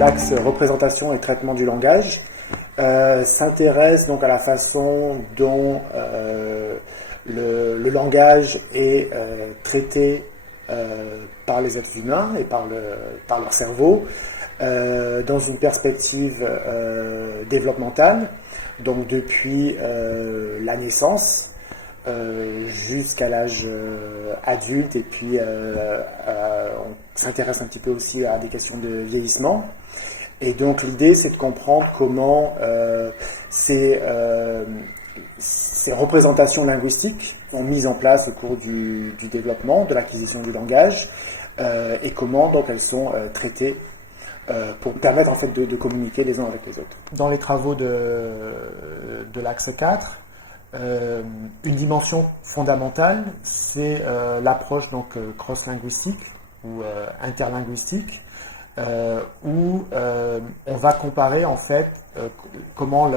l'axe représentation et traitement du langage s'intéresse donc à la façon dont le langage est traité par les êtres humains et par leur cerveau dans une perspective développementale, donc depuis la naissance jusqu'à l'âge adulte, et puis on s'intéresse un petit peu aussi à des questions de vieillissement. Et donc l'idée, c'est de comprendre comment ces représentations linguistiques sont mises en place au cours du développement, de l'acquisition du langage, et comment donc elles sont traitées pour permettre en fait de communiquer les uns avec les autres. Dans les travaux de l'axe 4, une dimension fondamentale, c'est l'approche donc cross-linguistique ou interlinguistique, où on va comparer en fait comment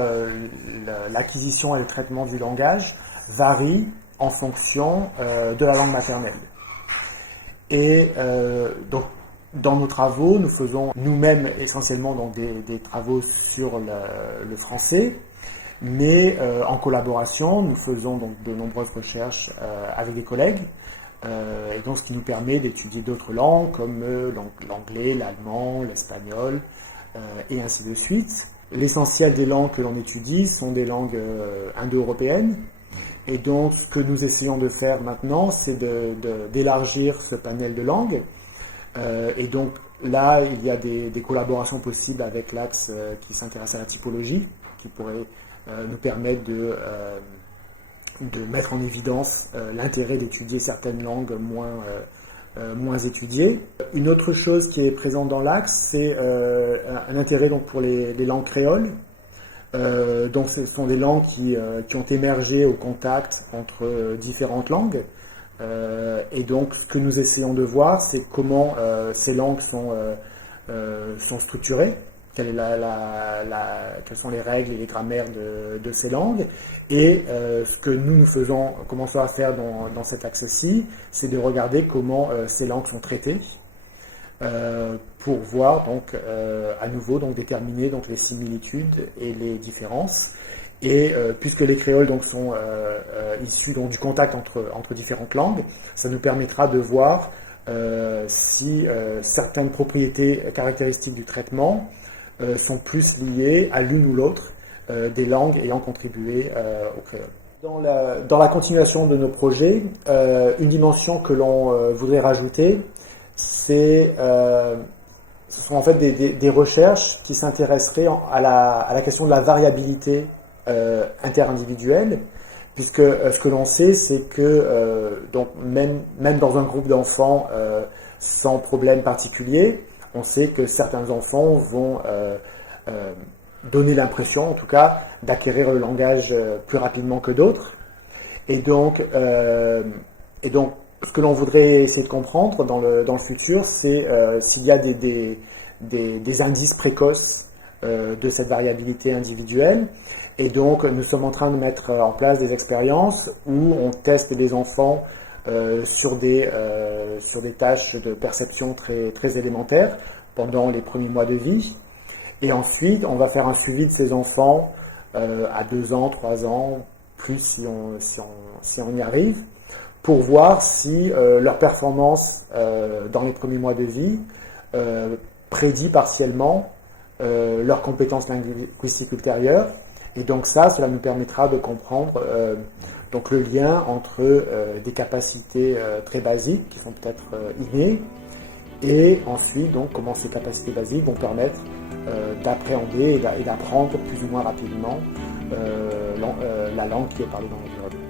l'acquisition et le traitement du langage varient en fonction de la langue maternelle. Et donc dans nos travaux, nous faisons nous-mêmes essentiellement donc des travaux sur le français, mais en collaboration, nous faisons donc de nombreuses recherches avec des collègues, et donc ce qui nous permet d'étudier d'autres langues comme l'anglais, l'allemand, l'espagnol, et ainsi de suite. L'essentiel des langues que l'on étudie sont des langues indo-européennes, et donc ce que nous essayons de faire maintenant, c'est d'élargir ce panel de langues, et donc là, il y a des collaborations possibles avec l'axe qui s'intéresse à la typologie, qui pourrait nous permettre de mettre en évidence l'intérêt d'étudier certaines langues moins étudiées. Une autre chose qui est présente dans l'axe, c'est un intérêt donc pour les langues créoles. Donc ce sont des langues qui ont émergé au contact entre différentes langues. Et donc ce que nous essayons de voir, c'est comment ces langues sont structurées, quelles sont les règles et les grammaires de ces langues. Et ce que nous commençons à faire dans cet axe-ci, c'est de regarder comment ces langues sont traitées, pour voir donc à nouveau donc déterminer donc les similitudes et les différences. Et puisque les créoles donc sont issus donc du contact entre différentes langues, ça nous permettra de voir si certaines propriétés caractéristiques du traitement sont plus liées à l'une ou l'autre des langues ayant contribué au créole. Dans la continuation de nos projets, une dimension que l'on voudrait rajouter, ce sont en fait des recherches qui s'intéresseraient à la question de la variabilité interindividuelle, puisque ce que l'on sait, c'est que donc même dans un groupe d'enfants sans problème particulier, on sait que certains enfants vont donner l'impression, en tout cas, d'acquérir le langage plus rapidement que d'autres. Et donc, ce que l'on voudrait essayer de comprendre dans le futur, c'est s'il y a des indices précoces de cette variabilité individuelle. Et donc, nous sommes en train de mettre en place des expériences où on teste les enfants sur des tâches de perception très, très élémentaires pendant les premiers mois de vie. Et ensuite, on va faire un suivi de ces enfants à 2 ans, 3 ans, plus si on y arrive, pour voir si leur performance dans les premiers mois de vie prédit partiellement leurs compétences linguistiques ultérieures. Et donc cela nous permettra de comprendre donc le lien entre des capacités très basiques, qui sont peut-être innées, et ensuite donc comment ces capacités basiques vont permettre d'appréhender et d'apprendre plus ou moins rapidement la langue qui est parlée dans l'environnement.